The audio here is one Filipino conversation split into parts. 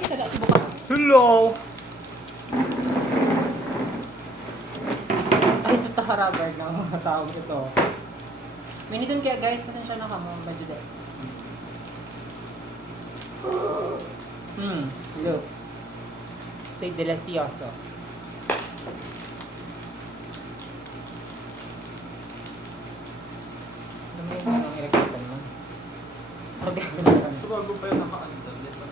isa na si bukas. Hello! Ay, sa Staharabard ng mga tawag ito. Minitin kaya guys, pasensya na ka mo, medyo de. Look. Say delicioso. Ano mo yung anong irekitan mo? So bago pa yung naka-andal, di ba?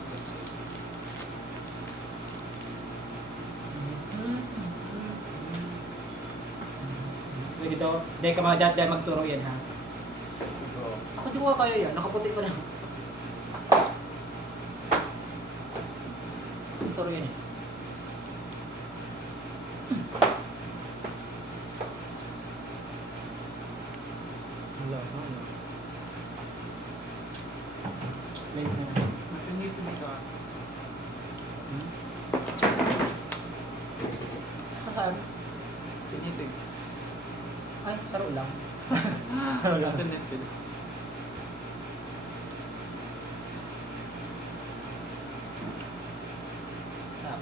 Dito, dahil ka mga dati dahil magturo yan ha. Ako di ko kaya yan, nakaputi ko lang. Magturo yan eh. Wala na. Wait na. Matinitin ka. Saan? Tinitin. Ay, saro lang. Tinitin. Sarap.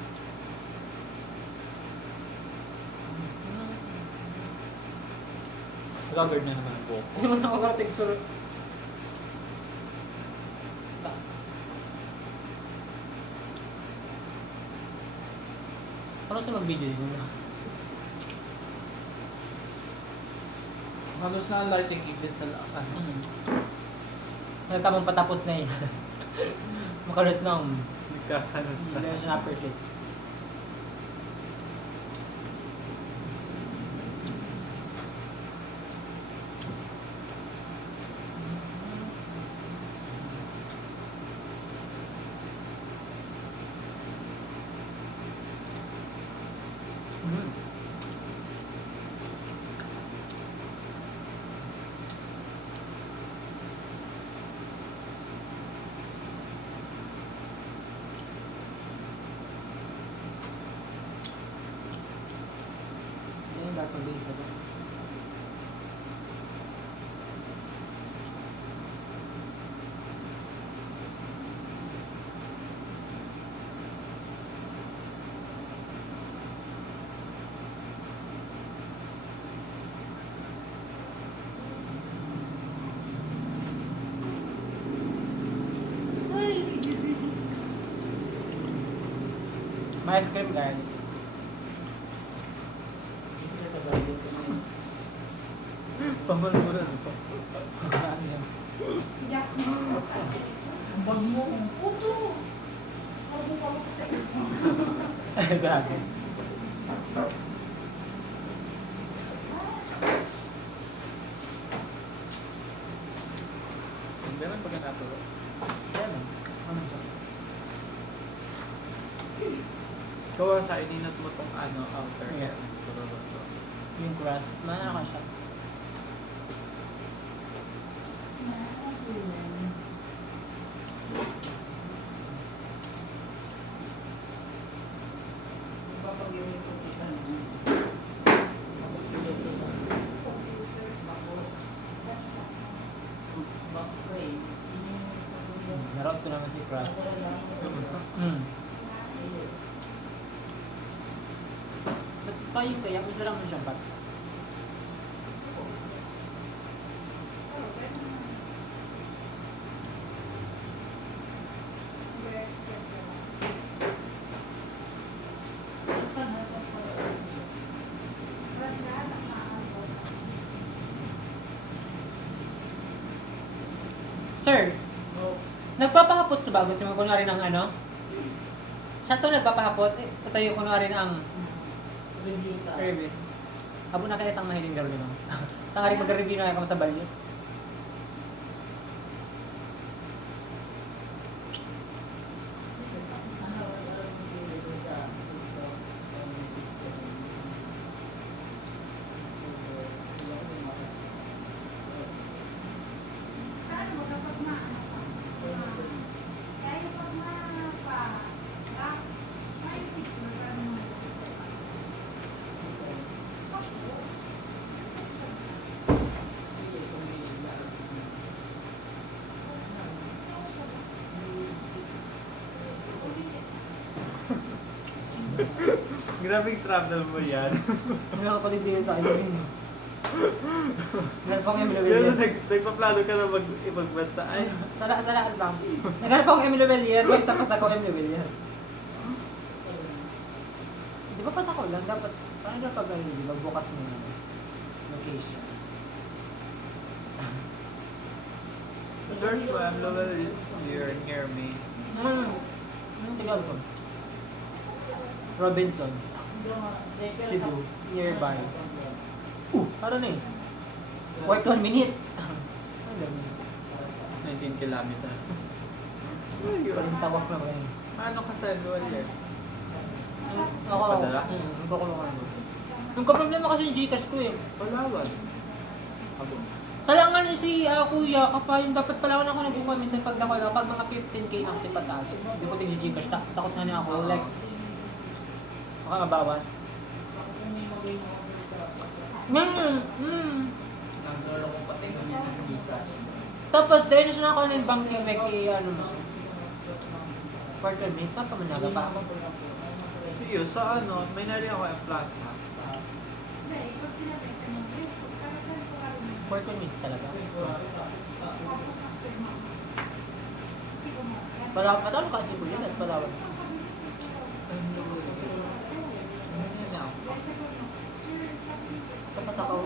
Laggard na naman ang buhok. Hindi mo nakakarating suro. Ano sa mag-video yun? Halos na ang lighting ibis sa lakas. Nagkamang patapos na yun. Makaros na Nagkakanos hindi na. na siya na-appreciate. Yan yung batong base na to. May ice cream guys. Pamalmuran pa. Ang bag mo. Puto. Pabuk-pabuk sa iyo. Grabe. Hindi naman pag natulo. Yan. Ano siya? Kawa sa ininat mo tong outer. Yeah. Yung crust. Mana ka siya. Narot ko naman si crust. Satisfying kaya, may lang mo siyang bat. Sir, nagpapahapot sa bago si mga kunwari ng ano? Siya to nagpapahapot, tatayo kunwari ng review. Abo na kaya tang mahiling garo nino. Tangari mag-review na ako sa balyo. Grabing travel mo yan. Ano ka pati din sa akin yun. Naghanap akong Emily Pero Villier. nagpaplano ka na ibagbansa. Ay, Sala lang. Naghanap akong Emily Villier. May isa pa sa ko Emily Villier. Di ba pa sa ko lang? Dapat, paano na pag di ba bukas ng location? search mo, I'm level here near me. Anong tigal ko? Robinson. Cebu. Nearby. Parang na eh. Worth 1 minutes. Ano ganun? 19 kilometer. Palintawak lang eh. Paano ka sa Lualier? Ako, Padala? nagkakulungan mo. Yung problema kasi yung Gcash ko eh. Palawan. Abo. Kailangan si kuya, kapag dapat pala ako nag-upa minsan pag ako pag mga 15k na kasi pataas. Hindi ko tingin Gcash, takot na niya ako. Like, baka mabawas. Tapos, dahil na siya naka-online banking, may ano mo siya. Quarter minute, papamanaga pa ako. Iyo, sa ano, may nari ako yung plasma. Quarter minutes talaga. Palawan, at ano kasi po yun at Palawan? Sa Pasakaw.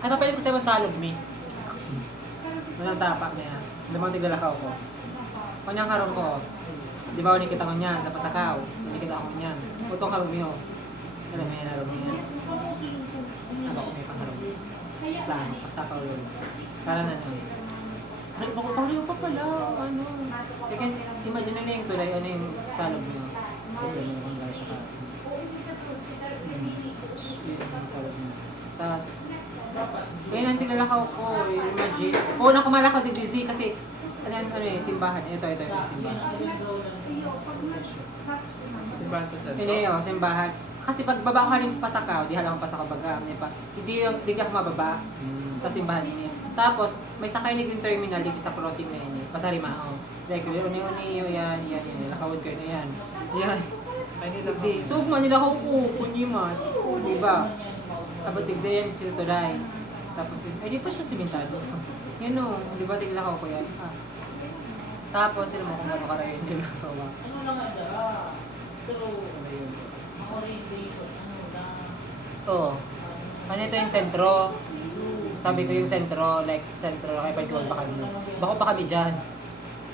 Ano pwede ko sa ibang salog mi? Walang sapa niya. Lamang tigalakaw ko. Kanyang karong ko. Di ba nakita ko niyan sa Pasakaw? Nakita ko niyan. Utong karong mi ho. Alam mo yan, karong mi yan. Ano ko may pangkarong. Plano, Pasakaw yun. Kala na nun. Ay, bakit pa pala? Ano? Kaya imagine na yung tulay, ano yung salog niyo. Kaya yun yung gano'n siya ka. Tapos, kaya nang tilalakaw ko, imagine. Oo, nakumalakaw din Dizzy kasi, ano eh, simbahan. Ito yung simbahan. Simbahan sa sentro? Hindi yun, simbahan. Kasi pag baba ka rin pasakaw, di halang pasakaw baga, hindi ka mababa sa simbahan niya. Tapos, may sakay na din terminal dito sa crossing na yun, Pasarimao. Like, uni-uni, yan, nakawad kayo na yan. Yan. Ay, nila Di, so manila ko kunyimas, di ba? Tapos tigda yan si Tulay. Tapos ay di pa siya si Bintado. Yun o, di ba tigla ko yan? Tapos sila mo kung gano'n karayin nila ko ba? Oo. Ano ito yung sentro? Sabi ko yung sentro, like sentro, kaya pagkuhan pa kami. Bako pa kami dyan.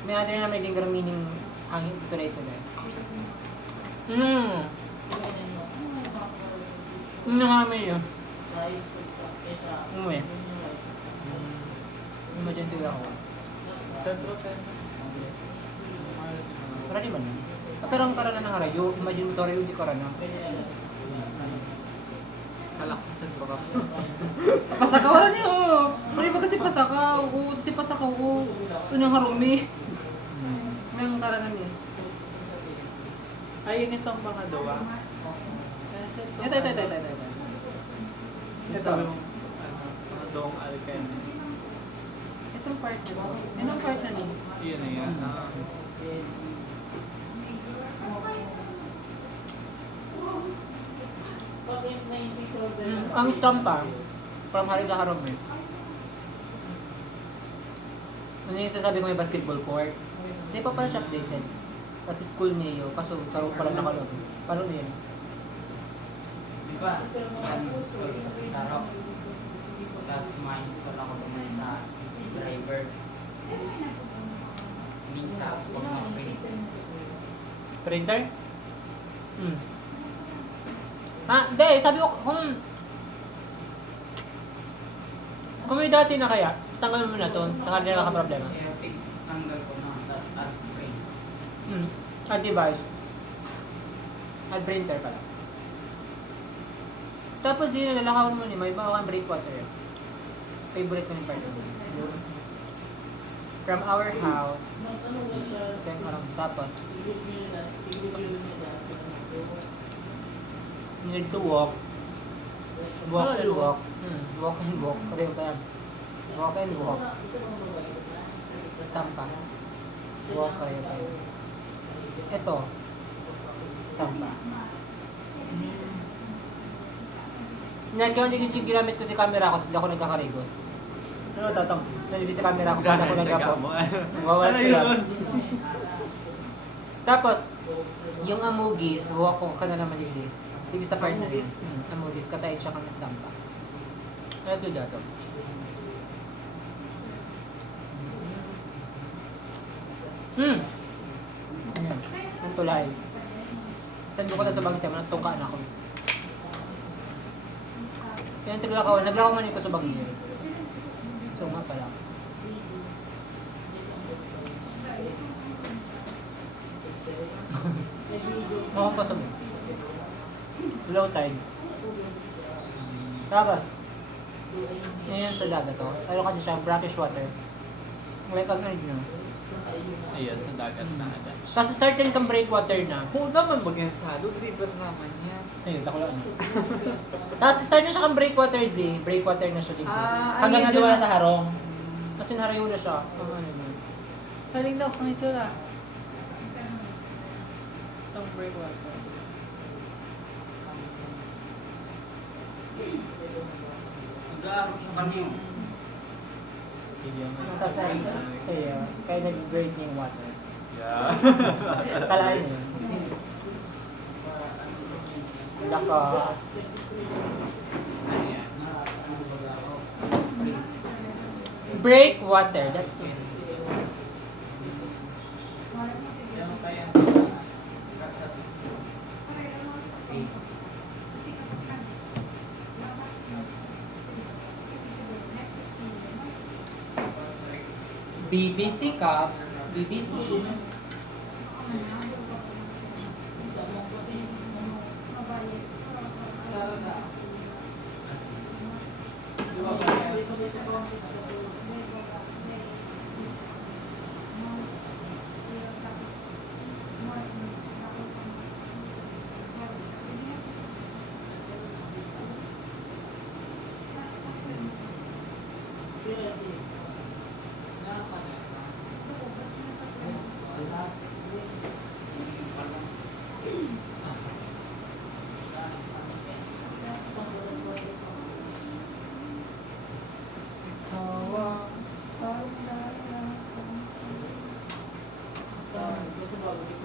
May natin na naman yung meaning ang Tulay-Tulay. Ano nga may yun? Umuwi. Imagine sila ako. Sentro ka. Karani man yun? Pero ang karana ng harayo, imagine mo ito rin si karana. Kala ko sentro ka. Pasakaw rin yun! Ano ba kasi pasakaw? Oo, si pasakaw ko. So nang harumi. Nang karana niya. Ay, yun itong mga dawa. Ito. Ito. Sabi mo, mga dawang alkaine. Itong part na to. Anong part na niya? Yun na yan. Ang stampa, from Hari sa Harome. Ano yung sasabi ko may basketball court? Hindi pa pala siya updated. Kasi school niya yun, kaso saro pa lang nakalog. Paano niya yun? Diba? Kasi sarap. Tapos ma-install ako naman sa driver. Hindi sa pag-print. Printer? Hindi, sabi ko, kung may dati na kaya, tanggal mo na to, tanggal na lang ka problema. Kaya tanggal ko na, tapos add print. Add device. Add printer pala. Tapos yun, lalakawan mo niya, may bawa kang breakwater yun. Favorite ko yung part yun. From our house, ito yung parang tapos, you need to walk. Walk and walk. Walk and walk. Pareho pa yan. Walk and walk. Stampa. Walk pareho pa yan. Ito. Stampa. Kaya hindi ginamit ko si camera ko, tapos ako nagkakarigos. Ano tatang? Hindi sa camera ko, saan ako nagkapo. Mawawalan ko lang. Tapos, yung amugis, huwag ko ka na naman yung hindi sa part na yun. Amugis, katayin siya kang Stampa. Ano ito dato? Ayan. Ang tulay. Saan ko na sa bangsa, manatungkaan ako. Kaya naglakaw man ito sa bangsa. So nga pala. Makang pa sabi. Low tide. Tapos, ngayon sa dagat to. Ano kasi siya, brackish water. Like ang nyo. Ayun, sa dagat na agad. Kasi certain kang breakwater na. Kung naman bagyan sa loob, river naman yan. Ayun, tako lang. Tapos start na siya kang breakwater Z. Breakwater na siya dito. Hanggang ayun na yun. sa harong. Kasi narayo na siya. Ang ano yun. Haling daw kung ito na. Itong breakwater. Mag-aarap sa kanyo. Tapos kaya nag-break niya yung water. Yeah. Kalain niya. Laka. Ano yan? Breakwater, that's it. Yan kaya. BBC Cup. BBC.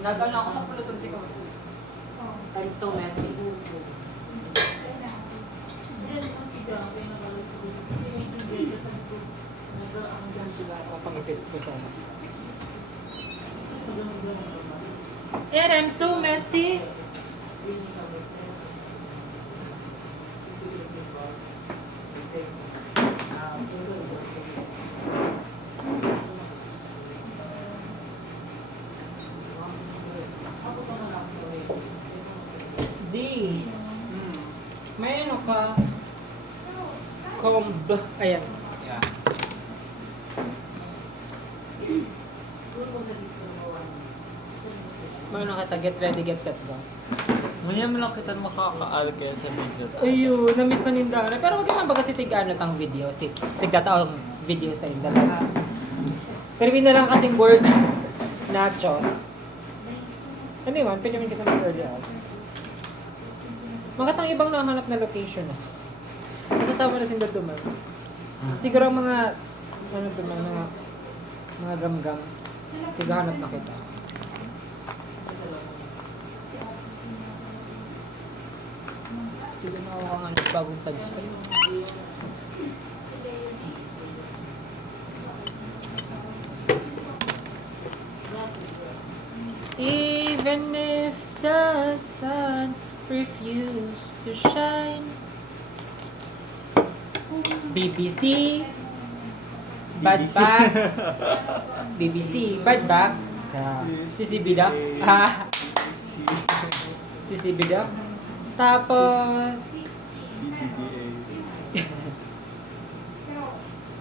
Nagano ako magpulutan si Kamo. I'm so messy. Pangipit ko sana. And I'm so messy. Z, may ano ka? Comb. Ayan. Yeah. May ano ka? Get ready, get set ba? Ngayon mo lang kita makakaal kaya sa video. Ayun, na-miss na nindara. Pero wag naman baga si tig-ano tang video. Si tig-dataong video sa indala. Pero yun na lang kasing word. Nachos. Ano yun, pwede man kita mag-order out. Makatang ibang nahanap na location ah. Masasama na sinda duman. Siguro ang mga, ano duman, mga gam-gam. Tigahanap na kita. Tignan mo ako nga sa bagong sunscreen. Even if the sun refused to shine. BBC, Bad Back, BBC, Bad Back, Sisibida, Sisibida, tapos,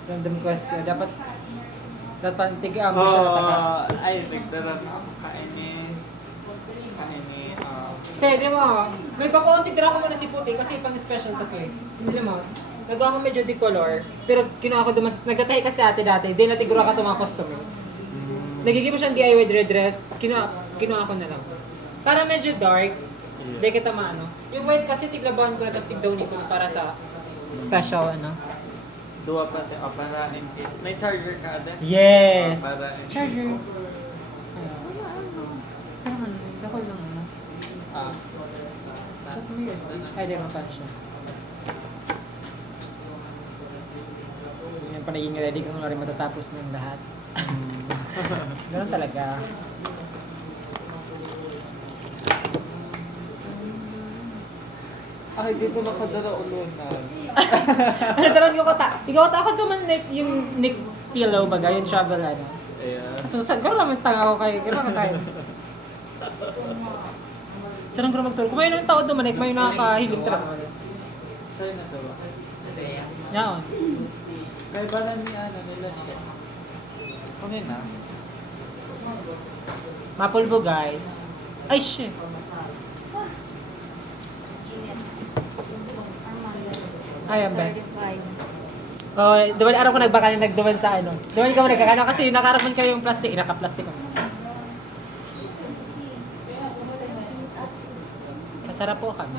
random question, dapat tigaan mo siya na taga. Ay, nagdarap kain ni Kaya, di mo, may pag-unti tira ko muna si puti kasi pang special to ko eh. Hindi mo, nagawa ko medyo decolor, pero kinuha ko dumas, nagtatahi kasi ate dati, di natigura ka ito mga customer. Nagiging mo siyang DIY dress, kinuha ko na lang. Para medyo dark. Yeah. Hindi kita maano. Yung white kasi tiglabahan ko na tapos tigdownin ko para sa special ano. Dua pa tayo, para in case. May charger ka din? Yes! Para in Charger. case. Pero ano, dakol lang ano. Ah. Tapos may USB. Ay, di mapan siya. Yan pa naging ready kung rin matatapos ng lahat. Ganun talaga. Ay, di ko nakadala ulunan. Ano taron ko ta? Ikaw ta ako tuman like yung neck pillow baga, yung travel ano. Ayan. So sa garo naman tanga ako kay garo ka tayo. Sarang garo magturo. Kumain ng tao tuman like may nakakahiling talaga. Sa'yo na to ba? Yaon. Kaya ba na ni ano nila siya? Okay na. Mapulbo guys. Ay shit. Ayan ba? Oh, duwan araw ko nagbaka na nagduwan sa ano. Duwan ka mo nagkakano kasi nakaraman kayo yung plastic, naka-plastic ako. Masarap po kami.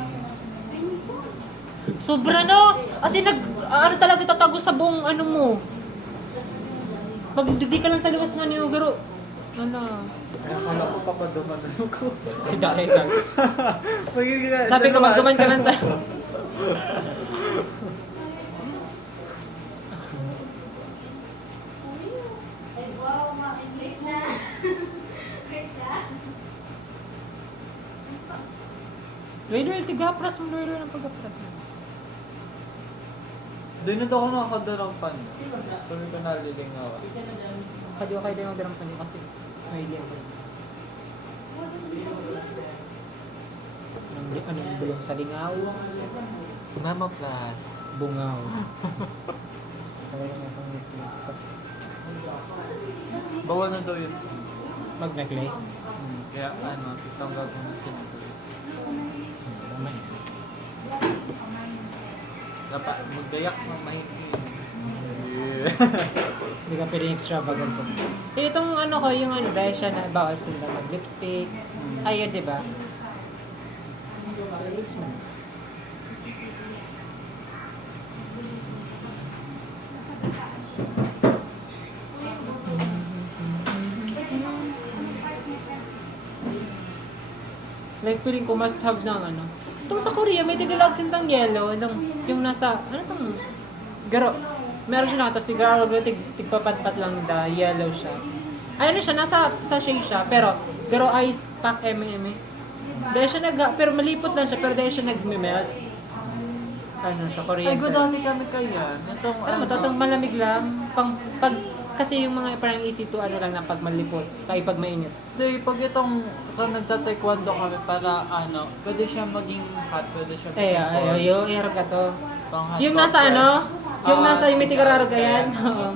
Sobra no! Kasi ano talaga tatago sa buong ano mo. Pag hindi ka lang sa luwas nga niyo, garo. Ano? Ay, akala ko papaduman ko. Ay, dahil ka. Magiging Sabi ko, magduman ka lang sa... Loy-loy, tigapras mo, loy-loy ng pagapras mo. Doon na ako nakakadarang pan. Tuloy ko nalilingaw. Kadiwa kayo din magdarang panyo kasi may idea ko. Anong bulong sa lingaw? Mama Plus. Bungaw. Kaya nga pang Netflix. Bawal na daw yun. Mag-necklace. Kaya ano, titanggal ko na sinutulis. Dapat magdayak ng mahindi. Hindi ka pwedeng extravagant. Eh, itong ano ko, yung ano, dahil siya na bawal sila mag-lipstick. Ayun, di ba? Lips na. Like, feeling ko must have ng ano. Itong sa Korea, may tiglalog sintang yellow. Yung nasa, ano itong, garo. Meron siya na, tapos tigpapat-pat lang da, yellow siya. Ay, ano siya, nasa sachet siya, pero garo ice pack M&M. Dahil siya pero malipot lang siya, pero dahil siya nag-melt. Ano siya, Korean. Ay, dati ka na kaya. Itong Ano mo, itong malamig lang. Kasi yung mga parang easy to ano lang na pag malipot, kaya pag mainit. Hindi, pag itong kung nagta-taekwondo kami para ano, pwede siya maging hot, pwede siya maging cold. Yung ka to. Pang hot Yung nasa compress. ano, yung nasa yung may tigararog yan.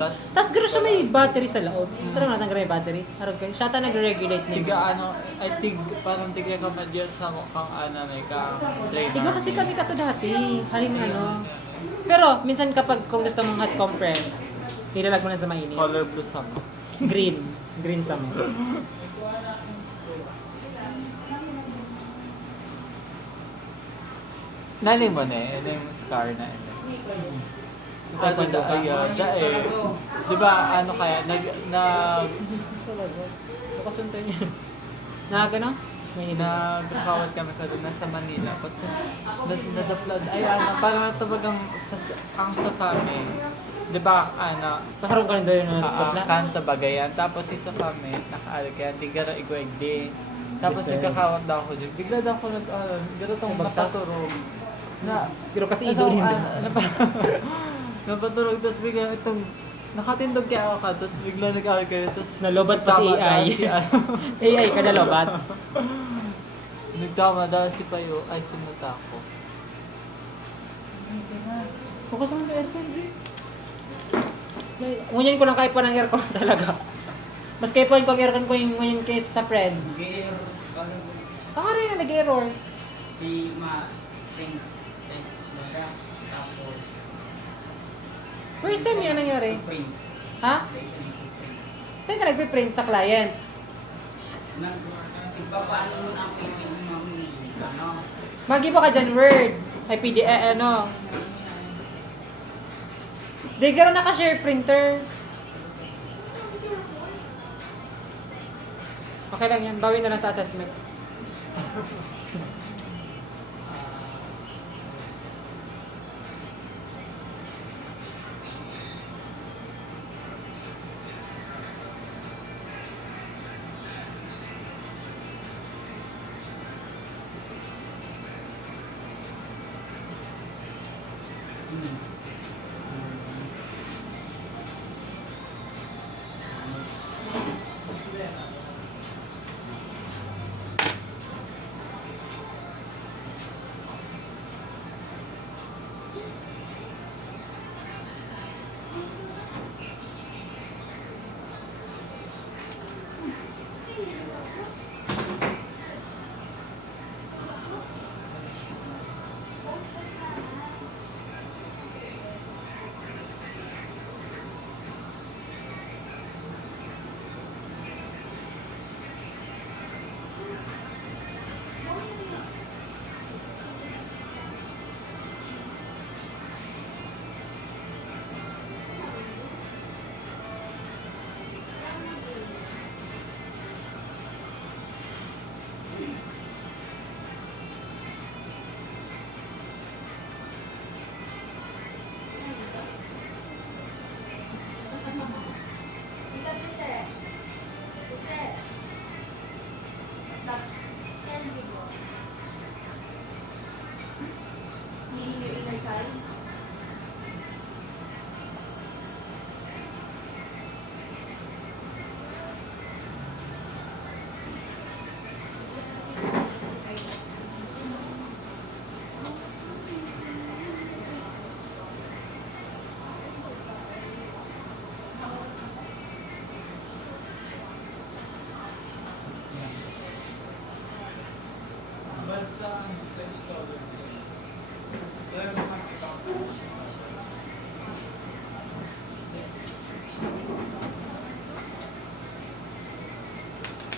Tas- Tapos gano'n siya may battery sa loob. Tara natin may battery. Arog kayo. Siya ata nag-regulate niya. Tiga ano, ay parang tiga ka man dyan sa mukhang ano, may kang drain. Tiga kasi kami kato dati. Haling ano. Pero minsan kapag kung gusto mong hot compress, nilalag mo na sa mainit. Color blue sama. Green. Green sa mo. Nani mo na eh, ano yung scar na eh. Taekwondo ka? Ayun, dahil. Di ba, ano kaya, Talaga. Nakasuntan niya. Nakagano? May nila. nagkakawat kami ka doon nasa Manila. Tapos, nadaplad, ay ano, parang natabag ang sa kami. Di ba, ano, Sa karong ka rin doon yung nagpapla. kanta bagayan. Tapos isa kami, nakaalag kaya, di gara igwegdi. Tapos Yes, sir. nagkakawat daw ako dyan. Bigla daw ako gara tong Nabagsak? napaturog. Na, Pero kasi idol hindi. napaturog, tapos bigla itong, nakatindog kaya ako ka, tapos bigla nag-awal kayo, tapos Nalobat pa si nagtama daw AI. si ano. AI ka na lobat. Nagtama daw si Payo, ay simuta ko. Focus mo sa aircon, Zee. Ngunyan ko lang kayo pa ng aircon talaga. Mas kayo po yung aircon ko yung ngunyan case sa friends. Gear, Rin na nag-error. si Sing test nila. Tapos, First time yan nangyari. print. Ha? Saan ka nagpiprint sa client? Ipapaano mo na ang payment mo, mami? Ano? Magi ba ka dyan, Word? Ay, PDF, ano? Di gano'n naka-share printer. Okay lang yan. Bawin na lang sa assessment.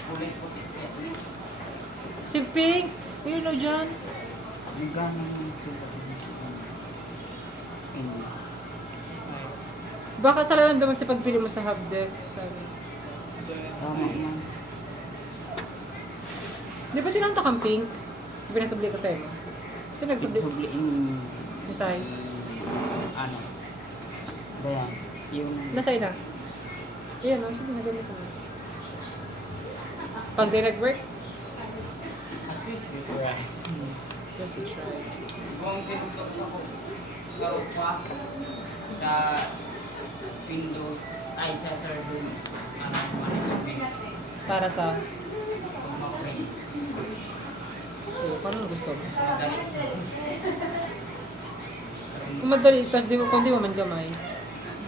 Kulay puti. Si Pink! Ayun o dyan. Nagana ng sulat. Hindi. Baka sa lang naman sa pagpili mo sa hub desk. Sabi. Tama yan. Di ba tinantak ang Pink? Sabi na subli ko sa'yo. Kasi nagsubli. Subliin Nasay. ano? Dayan. Yung Nasay na. Ayan o, sige na gamit ko. Pag di nag-work, At least we try. just try. buong tinutok sa upa sa Windows ay sa server management Para sa... kung mag-print. Oh, paano ang gusto mo? Madali. Kung madali, tapos di mo, kung di mo man gamay,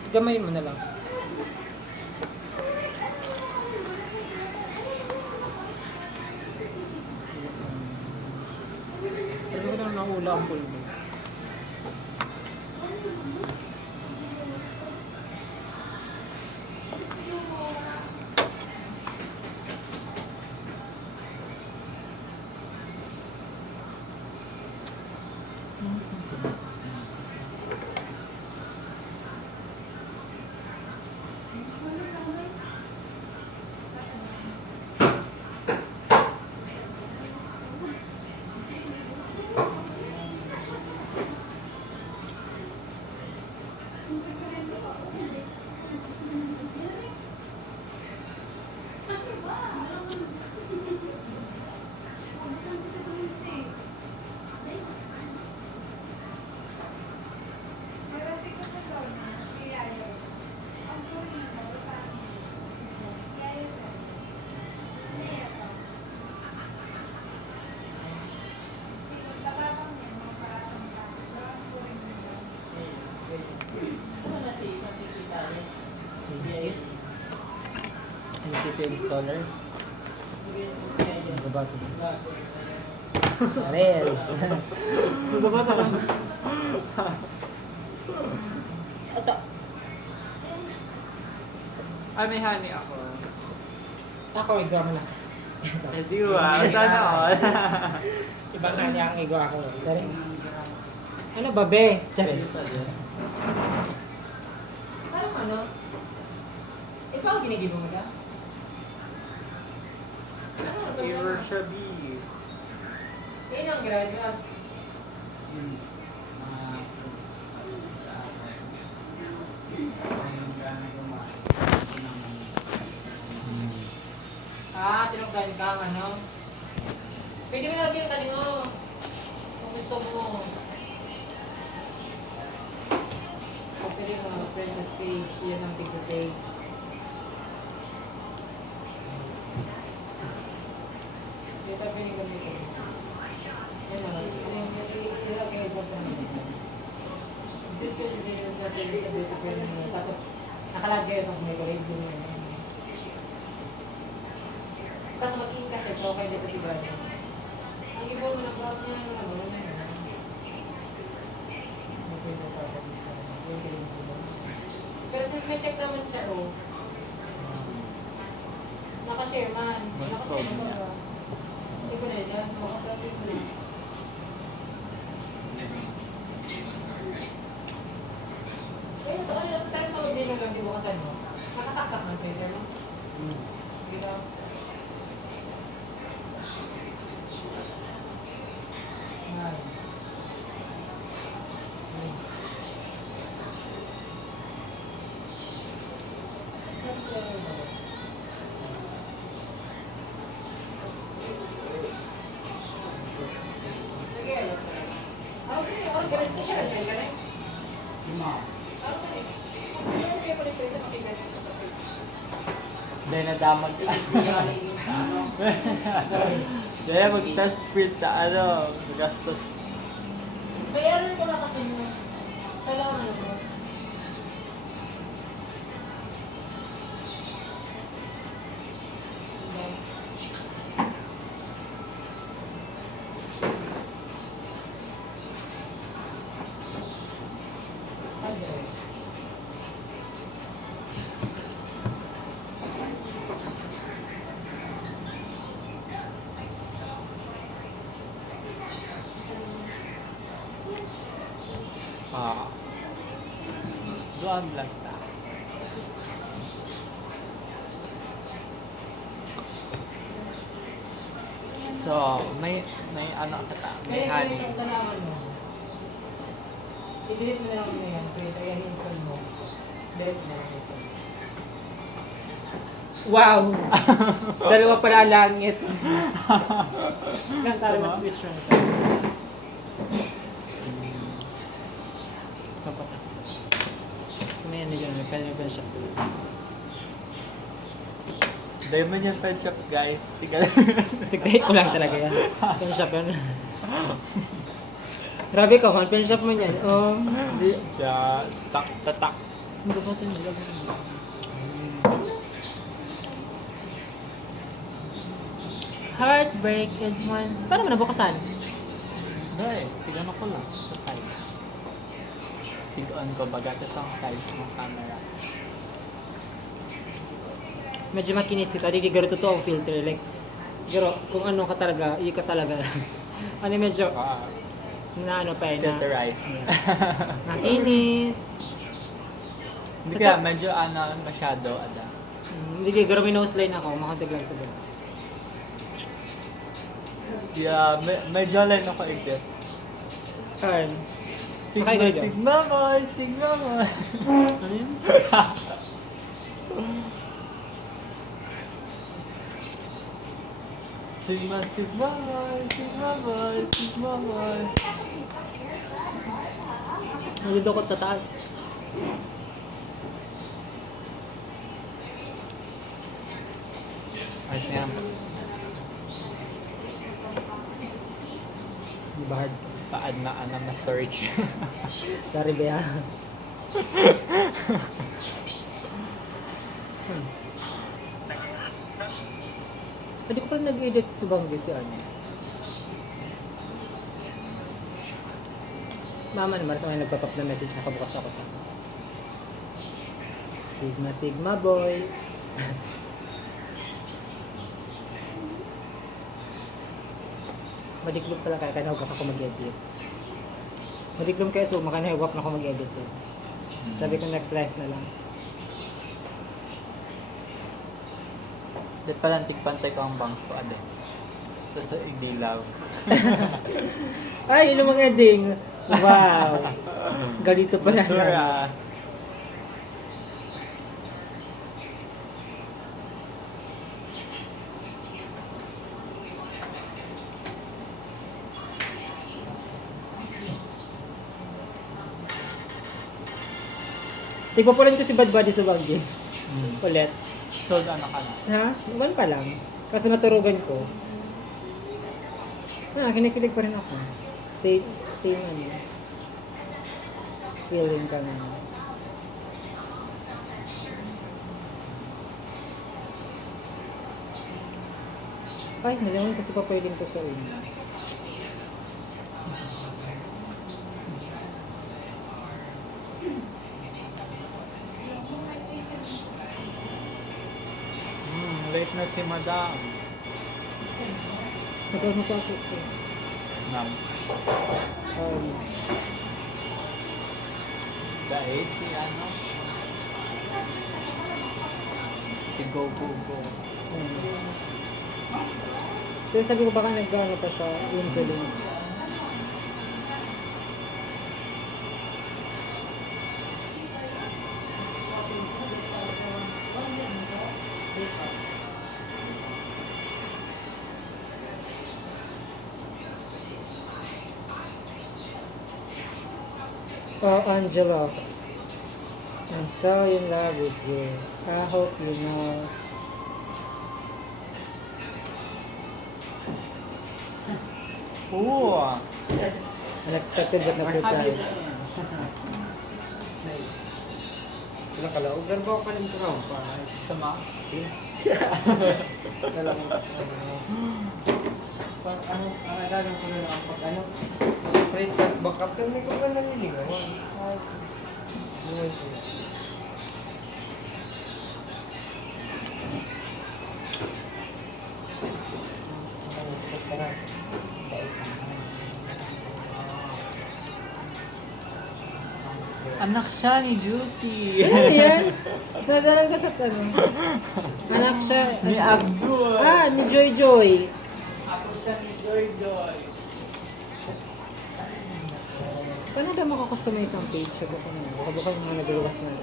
gamayin mo na lang. Pwede ko na nahula ang pulbo. NCP installer. Ano ba ito? Ares! Ano ba ito? Ito! Ay, may honey ako. Ako, igama na. Kasi wow, sana all. Ibang na niya ang ego ako. Charis. Ano ba, be? Charis. Parang ano? Ikaw ang ginigibo mo ka? Ano ba? Error siya, B. Yan ang graduate. Ah, tinugdan ka, ano? Pwede mo nalagyan yung talingo. Kung gusto mo. Pwede mo, apprentice page. Yan ang tigdo page. Dito pinigamitin. Yan na. Yan ang pinag-exam ko naman. This will be your certificate sa beauty pen mo. Tapos, nakalagay ito kung may grade mo yun. Tapos mag-iing kasi ito kay Deputy Brother. Ang ibon mo ng bawat niya, ano na yun. Pero since may check naman siya, oh. Naka-share man. Naka-share man ba? Hindi ko na yan. Maka-traffic ko na. Ay, ito. Ano yung tayo mga din lang di bukasan mo? Nakasaksak ng paper mo? Hindi ba? Ay. Dahil nadamag ka. Dahil mag-test print na ano, gastos. Bayaran ko na kasi mo. Salamat naman. Ah. Doon lang ta. So, may ano ka ta? May Kaya honey. kung isang salaman mo, i-delete mo na lang na yan. Pwede, ayan, i-install mo. Delete mo na lang isa. Wow! Dalawa pala ang langit. Lang tayo ma-switch mo isa. So, pata. So, may ano yun, may pen shop. Diamond yan pen shop, guys. Tingnan. Tigday ko lang talaga yan. Pen shop yan. Grabe ka, man. Pen shop mo yan. Siya, tak. Ano ba ito nila? Heartbreak is one. Paano mo nabukasan? Dahil, tignan ko lang sa side. Tig-on ko baga ito sa side ng camera. Medyo makinis kita. Di garo totoo ang filter. Like, garo, kung ano ka talaga, iyo ka talaga. Ano medyo, na ano pa eh, na Filterized. makinis. Hindi kaya medyo ano, masyado ada. Hindi garo may nose line ako. Makatig lang sa doon. Yeah, medyo line ako edit. Carl. Sigma, Okay, ganito. Sigma boy! Sigma boy! Ano yun? Sigma boy! Sigma boy! Sigma boy! Nalidukot sa taas. Ayos na yan. Di ba hard? Paad na ano na storage. Sorry, Bea. Hindi ko pa nag-edit sa Banggi si ano. Mama naman ito ngayon nagpapap na message, nakabukas ako sa Sigma boy. Madiklop pala kaya kanahugak ako mag-edit. Madiklop kaya so makanahugak na ako mag-edit eh. Sabi ko next life na lang. Dahil pala tigpantay ko ang bangs ko, ade. Tapos idilaw. Ay, lumang eding! Wow! Ganito pala Sure lang. ah. Tigpapulan ko si Bad Buddy sa Banggi. Ulit. So, ano ka na? Ha? Iwan pa lang. Kasi naturugan ko. Kinikilig pa rin ako. Same ano. Feeling ka na. Ay, nalaman kasi papailin ko sa una. Late na si Madam. Nagkaroon mo pa ako ito. Nam. Dahil si ano? Si Go Go Go. Pero sabi ko baka nag-ano pa siya, insulin. Oh, Angela. I'm so in love with you. I hope you know. Oo! Unexpected but not surprised. Sila kala, ugar ba ka ng traum pa? Sama? Ano, ang alalang ko na lang pag ano, print tas backup, pero may kung ka naniligawan. Ay, buhay ko. Anak siya ni Juicy. Ano yan? Nadalang ka sa ano? Anak siya. Ni Abdul. Ni Joy Joy. Ako siya ni Joy Joy. Paano daw makakustomize ang page? Sabi ko na. Baka yung mga nagaluwas na.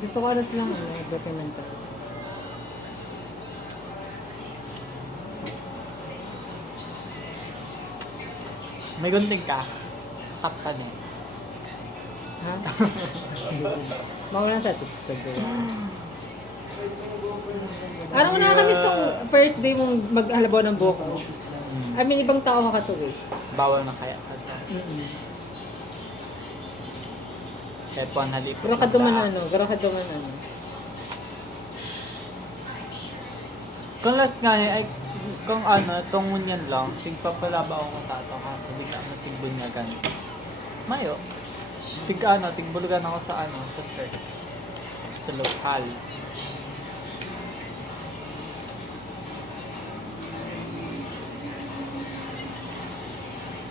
Gusto ko alas lang, documental. May gunting ka. Sakap ka din. Ha? Mawala sa sa gawa. Parang nakakamiss tong first day mong maghalabaw ng buhok mo. I mean, ibang tao ka to eh. Bawal na kaya. Kahit po ang halip. Gara ka duman ano. Kung last nga ay kung ano, itong ngunyan lang, tigpapalaba ako ng tato kasi bigla mo tigbunyagan. Mayo. Tigbulugan ako sa ano, sa church. Sa lokal.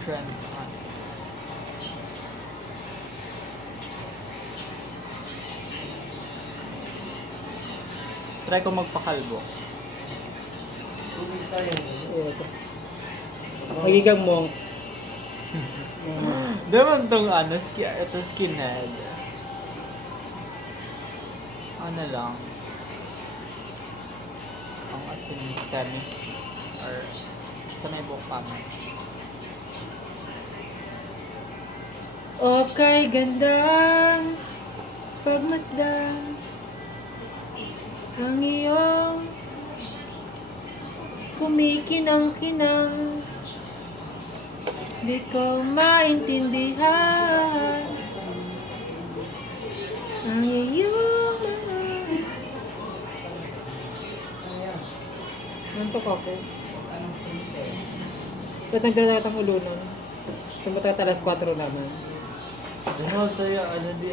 Trends. Try ko magpakalbo. Tubig tayo. Magiging monks. Diba itong ano, ito skinhead. Ano lang. Ang asin semi. Or sa may buhok kami. Okay, gandang pagmasdan ang iyong kumikinang-kinang, di ko maintindihan ang iyong mga. Nantok ako. Ba't nagdala ang ulo nun? Gusto mo tayo alas 4 naman. Ano tayo, ano di.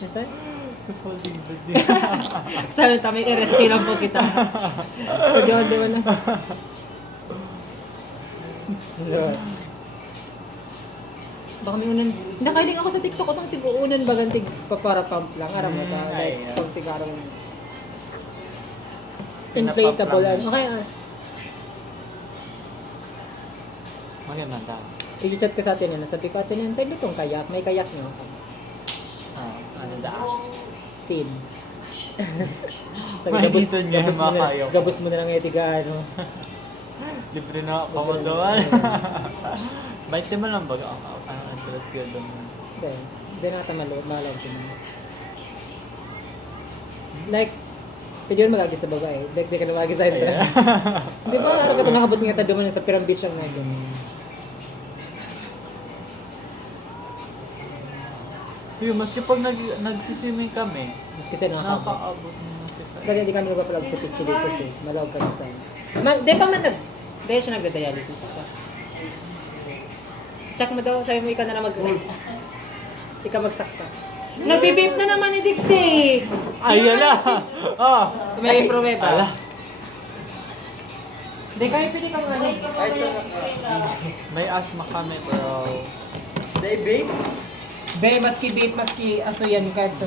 Nasaan? Folding bed. Sana tami i-rescue lang po kita. Pagod naman na. Lord. Baka may unan. Nakailing ako sa TikTok ko itong tig-uunan bagang tig para pump lang. Aram mo ba? Ay, Like, yes. pag tig-arang inflatable. Pinapump lang. Okay, Maganda daw. i-chat ka sa atin yan. Sabi ko atin yan, sa itong kayak. May kayak nyo. Ano daw? Sin. Sabi, May gabos, dito niya, gabos, mo na, makayaw. gabos mo na lang yung tiga, ano. Libre na ako mo doon. Bait naman lang baga ako. Interest ko doon. Hindi nakata malawag din naman. Like, pwede yun mag-agis sa babae. Like, di ka na mag-agis sa entrance. Di ba, araw ka ito nakabot nga tayo naman sa Piram Beach ang mga ganun. Yung maski pag nagsiswimming kami, Mas kasi nakakabot. nakakaabot naman kasi. Dahil hindi kami nagpapalag sa pitch dito kasi malawag kami sa Di pa man Di siya nagda-dialysis pa. Check mo daw, sabi mo ikaw na lang ikaw magsaksak. Nabibip na naman ni Dikdik! Ayun na! Oh! May pruweba. Ala. Hindi kami pwede kang ano. May asthma kami bro. Day, babe? Be, maski vape, maski aso yan kahit ito.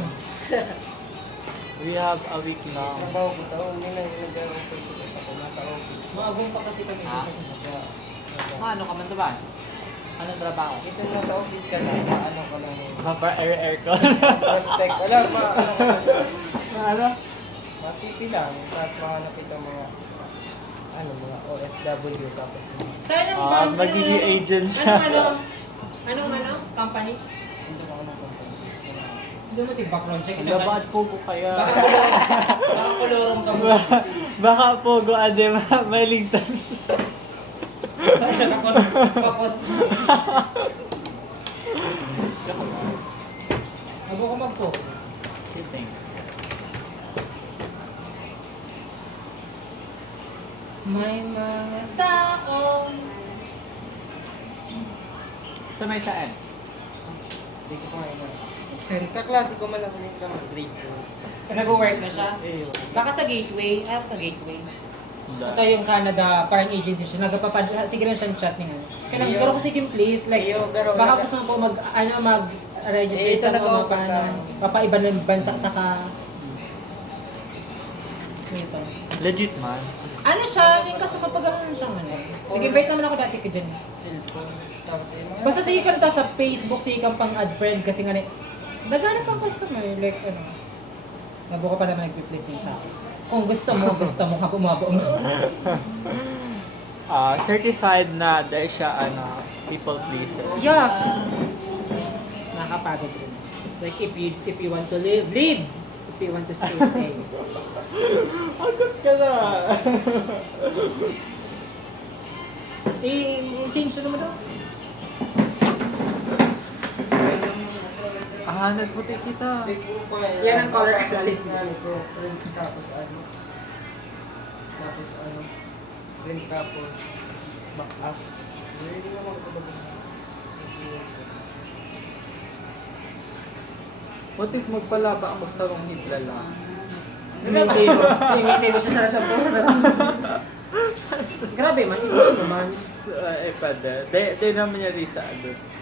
We have a week now. Trabaho ko taon, hindi na nagkaroon ko sa ako nasa office. Maagong pa kasi kami Ha? dito sa Ano ka man ba? Anong trabaho? Ito na sa office ka lang, ano ka lang. Papa aircon. Respect, wala, ano ka lang. Ano? Masipi lang, tapos mahanap ito mga mga OFW tapos Saan ang Ah, magiging agent siya. Anong company? hindi ako ng company. Hindi mo tig-background check. Labad po ko kaya. Baka kulurong ka mo. Baka po go ade may ligtan. Abo ko magpo. May mga taong Sa may saan? Hindi ko pa ina. Sir, kaklase ko man lang yung grade 2. nag-work na siya. Eh, Baka sa Gateway. Ayaw ka Gateway. Ito yung Canada parang agency siya. Sige lang siyang chat niya. Kaya Iyo. pero kasi game please. Like, Iyo, pero- baka gusto mo po mag-register Eh, ito sa mga nag-offer papaiba ng bansa ta ka. Ito. legit man. Ano siya? Yung kasi kapag ano siya man. Nag-invite naman ako dati ka dyan. Cellphone. Tapos mga... Basta sige ka na to sa Facebook, sige kang pang add friend kasi nga naghanap pang customer. Like ano. Nabuko pa naman nag-replace ng tao. Kung gusto mo ka bumaba mo. Certified na dahil siya people pleaser. Yeah. Nakakapagod rin. Like if you want to live, live. If you want to stay, stay. Agad ka na. I-change na naman daw. Nagputi kita. Hindi ko pa Yan ang color analysis. Tapos print tapos back up. Hindi naman ko What if magpalaba ako sa rong hidla lang? Imintay mo siya sa shampoo. Grabe man, ito naman. Pwede. Di naman niya rin sa ano.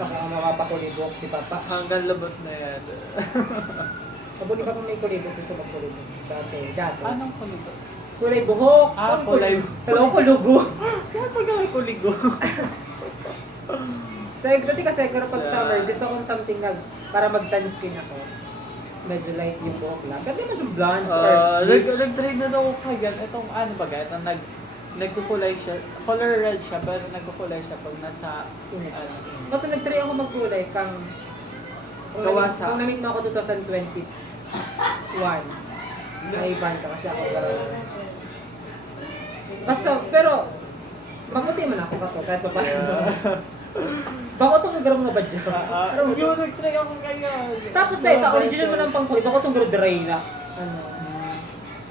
Baka mapapakulibok si Papa. Hanggang labot na yan. Mabuti pa kung may kulibok gusto magkulibok. Dati. Anong kulibot? Kulay buhok. Kulay Kalaw ko lugo. Kaya pag may kuligo. Dati kasi pero pag summer, gusto ko something para mag-tan skin ako. Medyo light yung buhok lang. Kasi medyo blonde or bleach. Nag-trade na daw ako kaya itong ano ba gaya, nagkukulay siya, color red siya, pero nagkukulay siya pag nasa Init. init. Ba't nag-try ako magkulay kung Kawasa. Kung na-meet mo ako 2021, naiban ka kasi ako pero... Basta, pero, maputi man ako kato, kahit pa paano. Bako itong nagarang na badya. Pero yun, nag-try ako kaya. Tapos dahil, original mo lang pang kulay, bako itong dry na. Ano?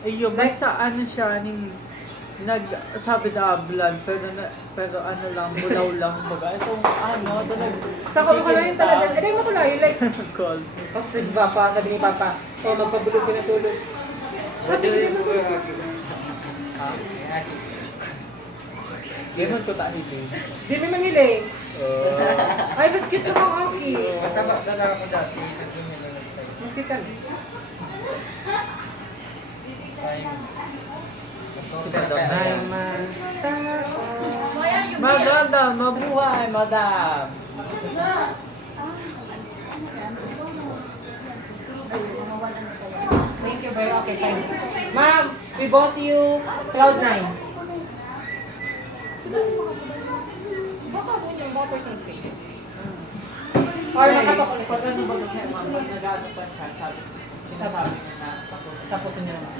Ayun, basta ano siya, ning nagsabi na blonde, pero ano lang, bulaw lang baga. Itong ano, talaga. Sa ko makulayo talaga. Eh, di makulayo. Like, Cold. tapos si Papa, sabi ni Papa, oh, magpabulog ko na tulos. Sabi ko din ng tulos. Ha? Lemon ko tayo din. Di may manili. Ay, basket ko kang Aki. Mataba na lang ako dati. Kasi nila nag-sign. Basket ka. Sign. Si Madam. Ay, mata. Maganda, mabuhay, madam. Thank you very much. Okay, fine. Ma'am, we bought you Cloud9. Baka po yung mga personal space. Or nakatok ulit. Pag ano ba siya, ma'am, pag nag-ano pa siya, sinasabi niya na Tapos yun naman.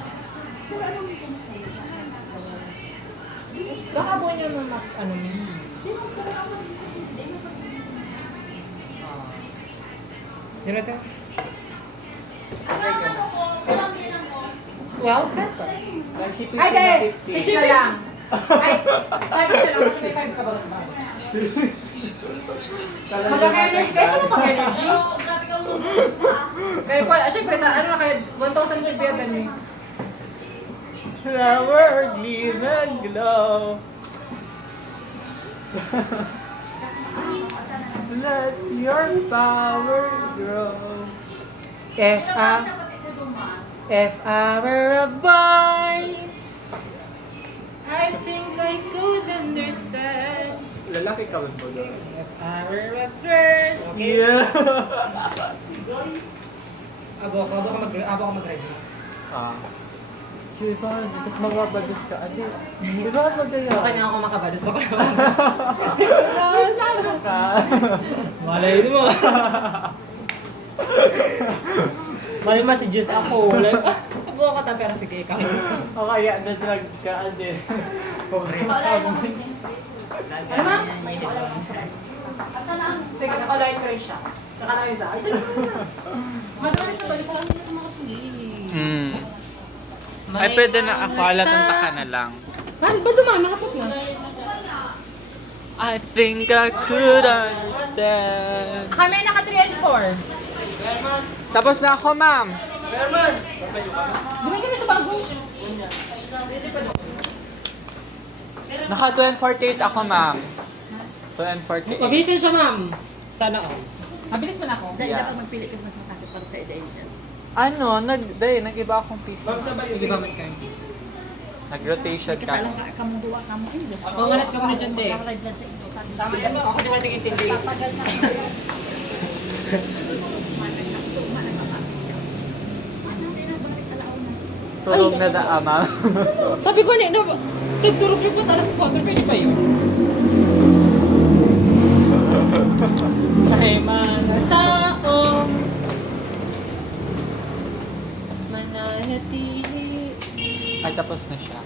Baka po niya naman, ano niya. Yun na ito. 12 pesos. Shipping Ay, fee na dahil! 50. 6 na lang. Ay, sabi ko lang kasi may card ka ba sa bago? Mag-energy. Kaya pala mag-energy. Kaya pala, syempre, ano na kayo, 1,000 yung biyadan niyo. Flower, gleam and glow. Let your power grow. If I were a boy, I think I could understand. Lalaki ka ba doon? If I were a girl. Yeah. Abo ka mag-ready. Ah. Sige ba? Tapos magbabados ka. Adi, di ba magaya? Okay na ako makabados ko. Lalo ka. Malay mo. Malay mo si Diyos ako. Like, abo ka ta pero sige, ikaw yung gusto. O kaya na-drag ka. Adi. Ano ma? Sige, nakalight ko rin siya. Nakalight siya. Ay, siya madami sa balik ko. Ay, pwede na ako. Alatunta ka na lang. Ba dumami? Nakapot na. I think I could understand. Kami naka 3 and 4. Tapos na ako, ma'am. Dumay kami sa bago. Naka 2:48 ako, ma'am. 2:48. Mabilisin siya, ma'am. Sana all. Mabilis mo na ako. Dahil Yeah. dapat magpili ka mas masakit para sa ida-ida. Ano? Nag-iba akong piece. Sige ba, may kayo? Nag-rotation ka. Kasalang ka mo duwa ka mo. Ay, Diyos ko. Pangalat ka muna dyan, Jay. Kamarad na sa ito. Tama yan, ako di ko natin intindi. Tapagal na. Tulog na da, ma'am. Sabi ko na, tagturog yung pa alas 4, pwede ba yun? Ay, tao mananatili. Ay, tapos na siya.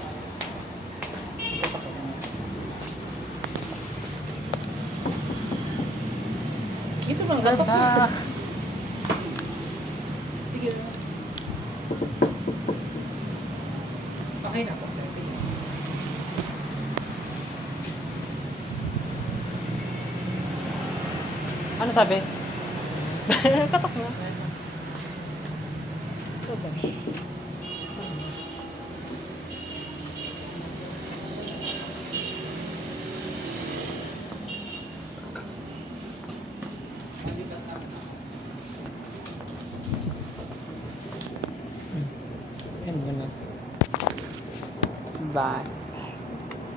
Kita bang gatok na? Ganda. Okay na po, sir. Ano sabi? Katok na. Ito ba? Yan, ganun. Bye.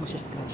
Masya scratch.